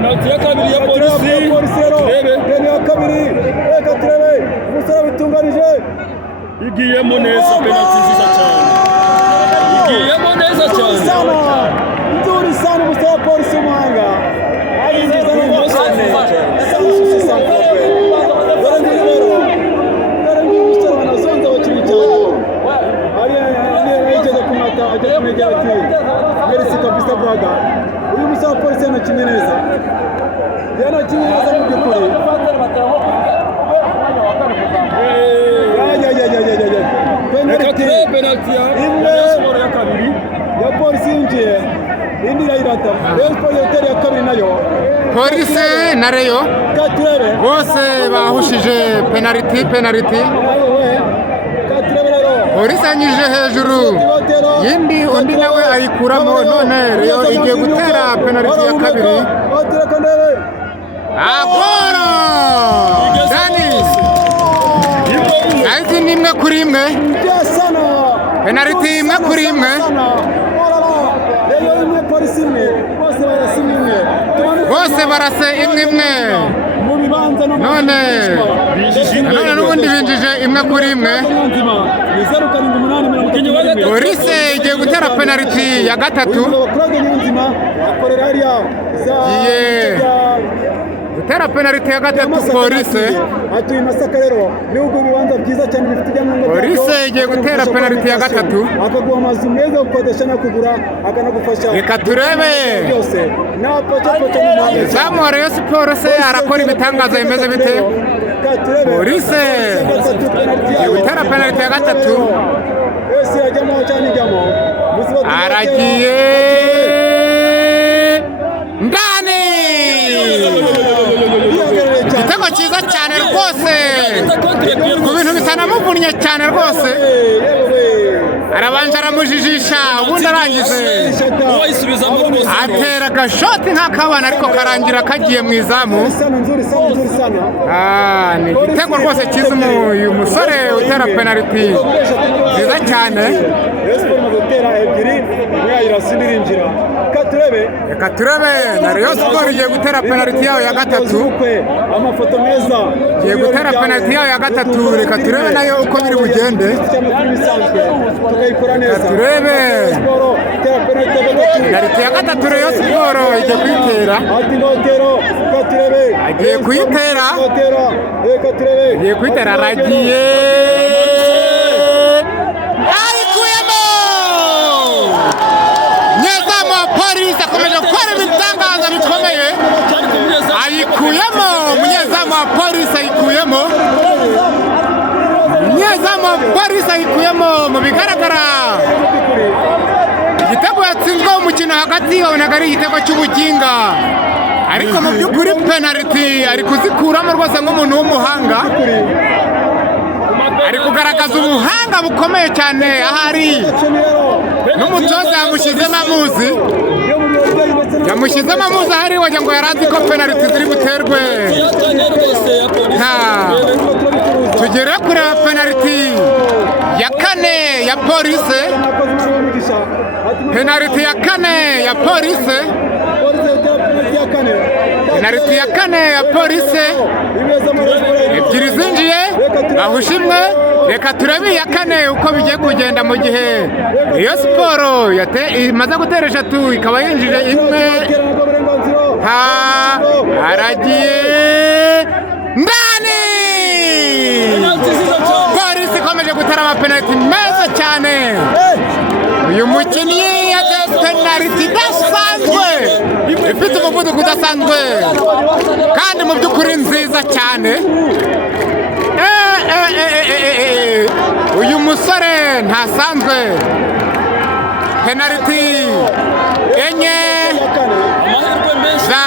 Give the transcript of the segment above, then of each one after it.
penalty ya kabiri ya polisi turebe ya kabiri reka turebe umusore bitunganije igiyemo neza penalty nziza cyane igiyemo neza cyane nzuri sana umusore polisi umuhanga ayinjiza no musane Merci kabisa brother. Uyu musaba polisi yanakimye neza. Yanakimye neza mu byukuri. Penalty ya kabiri ya polisi yinjiye. Indi irayirata. Rayon Sports yoteri ya kabiri nayo. Polisi na Rayon Katurebe. bose bahushije penalty. Polisi yanyije hejuru yindi undi nawe ayikuramo none Rayon igiye gutera penalty ya kabiri. Agora Dani azi nimwe kuri imwe penalty imwe kuri imwe bose barase imwe none n'ubundi binjije imwe kuri imwe. Polisi igiye gutera penalty ya gatatu gutera penalty ya gatatu polisi igiye gutera penalty ya gatatu. Reka turebe izamu wa Rayon Sports arakora ibitangaza bimeze bite. Polisi igiye gutera penalty ya gatatu aragiye ndani igitego cyiza cyane rwose ku bintu bitanamuvunnye cyane rwose arabanje aramujijisha ubundi arangije atera agashoti nk'akabana ariko karangira kagiye mu izamu. Ni igitego rwose cyiza uyu musore utera penalty nziza cyane. Reka turebe na Rayon Sports igiye gutera penalty yayo ya gatatu igiye gutera penalty yayo ya gatatu. Reka turebe nayo uko biri bugende. Reka turebe penalty ya gatatu Rayon Sports igiye kuyitera agiye kuyitera aragiye ayikuyemo. Nyezamu wa Polisi akomeje gukora ibitangaza bikomeye ayikuyemo. Umunyezamu wa Polisi ayikuyemo. Umunyezamu wa Polisi ayikuyemo. Mu bigaragara igitego yatsinzwe umukino hagati wabonaga ari igitego cy'ubuginga ariko mu by'ukuri penalty ari kuzikuramo rwose nk'umuntu w'umuhanga. Ari kugaragaza ubuhanga bukomeye cyane ahari n'umutoza yamushyizemo amuzi ahari wagira ngo yarazi ko penalty ziri buterwe. Tugere kureba penalty ya kane ya Polisi. Penalty ya kane ya Polisi. Penalty ya kane ya Polisi ebyiri zinjiye bahusha imwe. Reka turebe iya kane uko bigiye kugenda mu gihe Rayon Sports imaze gutera eshatu ikaba yinjije imwe. Aragiye ndani. Polisi ikomeje gutera amapenalty meza cyane. Uyu mukinnyi yateye penalty idasanzwe ifite umuvuduko udasanzwe kandi mu by'ukuri nziza cyane. Uyu musore ntasanzwe. Penalty enye za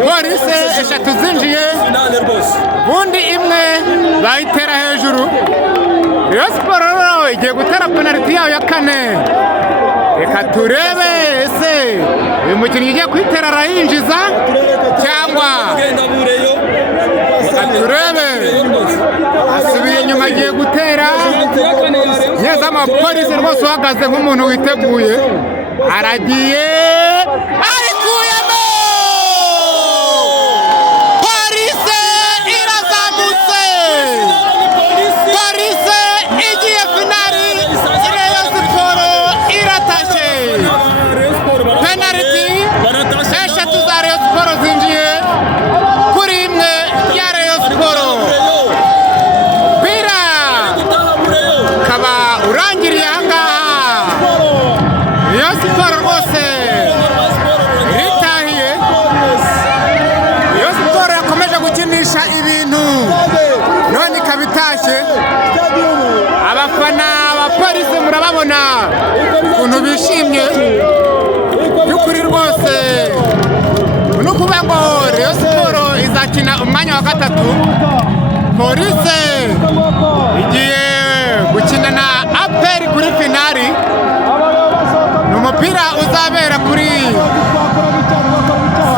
Polisi eshatu zinjiye ubundi imwe bayitera hejuru. Rayon Sports igiye gutera penalty yayo ya kane. Reka turebe ese uyu mukinnyi ugiye kuyitera arayinjiza cyangwa. Reka turebe asubiye inyuma agiye gutera. Nyezamu wa Polisi rwose uhagaze nk'umuntu witeguye aragiye ayikuyemo. eshatu za Rayon Sport zinjiye kuri imwe ya Rayon Sport. Umupira ukaba urangiriye aha ngaha. Rayon Sport rwose iritahiye. Rayon Sport yakomeje gukinisha ibintu none ikaba itashye. Abafana ba Polisi murababona ukuntu bishimye by'ukuri rwose. Ni ukuvuga ngo Rayon Sport izakina umwanya wa gatatu. Polisi igiye gukina na APR kuri finali. Ni umupira uzabera kuri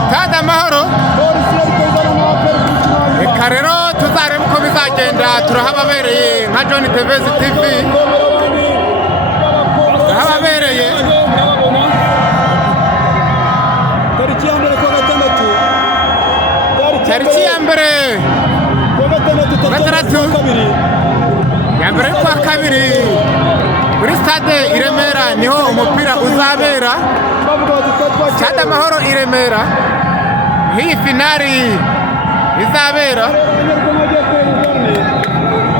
Stade Amahoro. Reka rero tuzarebe uko bizagenda. Turahababereye nka John Tevez TV, turahababereye. Tariki ya mbere kuwa gatandatu. Tariki ya mbere kuwa gatandatu ya mbere y'ukwa kabiri kuri Stade i Remera niho umupira uzabera. Stade Amahoro i Remera, iyi finali izabera.